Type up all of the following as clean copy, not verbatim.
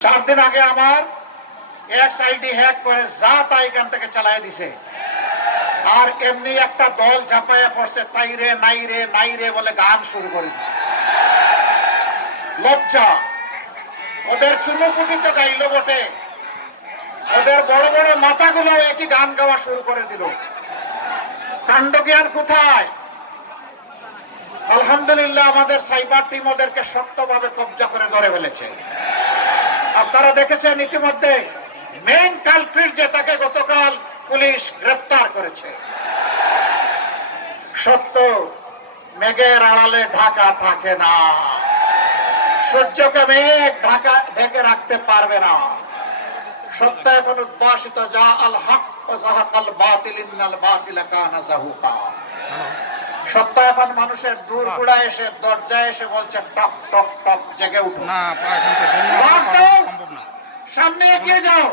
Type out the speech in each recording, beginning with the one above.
4 দিন আগে আমার এক্সআইডি হ্যাক করে যা তা এখান থেকে চালাই দিছে, আর এমনি একটা দল ঝাঁপাইয়া পড়ছে তাই রে নাই রে নাই রে বলে গান শুরু করে দিচ্ছে। লজ্জা! ওদের চুনোপুটি তো গাইল বটে, ওদের বড় বড় মাথাগুলো একই গান গাওয়া শুরু করে দিল। কাণ্ডজ্ঞান কোথায়? আলহামদুলিল্লাহ আমাদের সাইবার টিম ওদেরকে শক্তভাবে কবজা করে ধরে ফেলেছে। আপনারা দেখেছেন ইতিমধ্যে মেইন কালপ্রিট যে তাকে গতকাল পুলিশ গ্রেফতার করেছে। সত্য মেঘের আড়ালে ঢাকা থাকে না, সূর্যকে মেঘ ঢাকা ঢেকে রাখতে পারবে না। সত্য এখন উদ্ভাসিত, যা আল হক ও যাহাকাল বাতিল ইন্নাল বাতিলা কানা যাহুকা। সত্য এখন মানুষের দূর গুড়া এসে দরজায় এসে বলছে টক টক টক জেগে উঠুন, সামনে এগিয়ে যাও,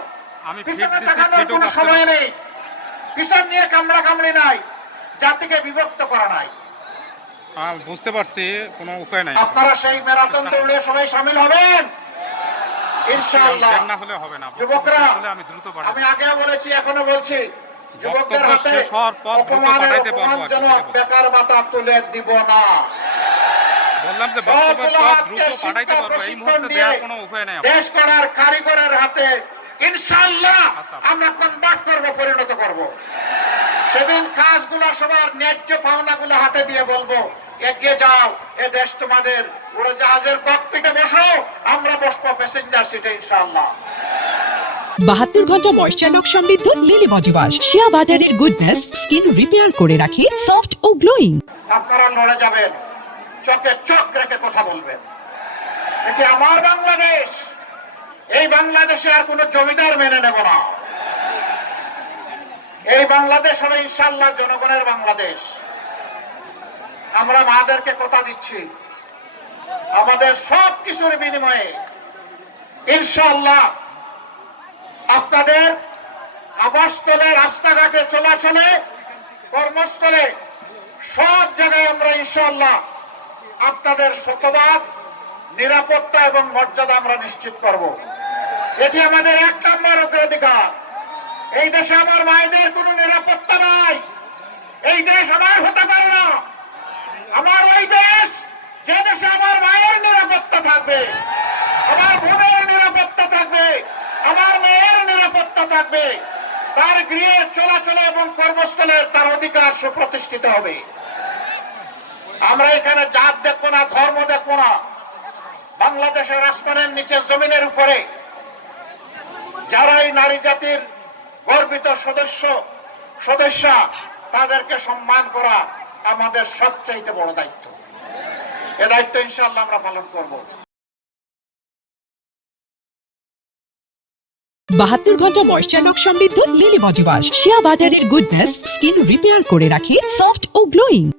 পিছনে তাকানোর কোনো সময় নেই, পিছন নিয়ে কামড়া কামড়ি নাই, জাতিকে বিভক্ত করা নাই। বুঝতে পারছি, কোনো উপায় নাই। আপনারা সেই ম্যারাথন দৌড়ে সবাই শামিল হবেন ইনশাআল্লাহ। যুবকরা, আমি আগেও বলেছি এখনো বলছি, যুবকদের হাতে অপমানজনক বেকার ভাতা তুলে দিব না। বললাম যে বক্তব্য দ্রুত পাঠাইতে পারবো, এই মুহূর্তে দেওয়ার কোনো উপায় নাই। দেশ করার কারিগরের হাতে ইনশাআল্লাহ আমরা কনভার্ট করব, পরিণত করব। সেদিন কাজগুলো সবার ন্যায্য পাওনাগুলো হাতে দিয়ে বলবো এগিয়ে যাও, এ দেশ তোমাদের, উড়োজাহাজের ককপিটে বসো, আমরা বসবো প্যাসেঞ্জার সিটে ইনশাআল্লাহ। 72 ঘন্টা ময়েশ্চার লক সমৃদ্ধ লিলি বডি ওয়াশ, শিয়া বাটারের গুডনেস স্কিন রিপেয়ার করে রাখে সফট ও গ্লোয়িং। আপনারা লড়ে যাবেন, চোখে চোখ রেখে কথা বলবেন। এটি আমার বাংলাদেশ, এই বাংলাদেশে আর কোন জমিদার মেনে নেব না। এই বাংলাদেশ হবে ইনশাআল্লাহ জনগণের বাংলাদেশ। আমরা মাদেরকে কথা দিচ্ছি, আমাদের সব কিছুর বিনিময়ে ইনশাআল্লাহ আপনাদের আবাসস্থলে, রাস্তাঘাটে, চলাচলে, কর্মস্থলে, সব জায়গায় আমরা ইনশাআল্লাহ আপনাদের শতভাগ নিরাপত্তা এবং মর্যাদা আমরা নিশ্চিত করব। এটি আমাদের 1 নম্বর অগ্রাধিকার। এই দেশে আমার মায়েদের কোনো নিরাপত্তা নাই, এই দেশ আমার হতে পারে না। আমার ওই দেশ, যে দেশে আমার মায়ের নিরাপত্তা থাকবে, আমার বোনের নিরাপত্তা থাকবে, আমার মেয়ের নিরাপত্তা থাকবে, তার গৃহে চলাচলে এবং কর্মস্থলে তার অধিকার সুপ্রতিষ্ঠিত হবে। আমরা এখানে জাত দেখবো না, ধর্ম দেখবো না। বাংলাদেশের আসমানের নিচে, জমিনের উপরে যারা এই নারী জাতির গর্বিত সদস্যা, তাদেরকে সম্মান করা আমাদের সবচাইতে বড় দায়িত্ব। এ দায়িত্ব ইনশাআল্লাহ আমরা পালন করব। 72 ঘন্টা ময়েশ্চার লক সমৃদ্ধ লিলি বডি ওয়াশ, শিয়া বাটারের গুডনেস স্কিন রিপেয়ার করে রাখে সফট ও গ্লোয়িং।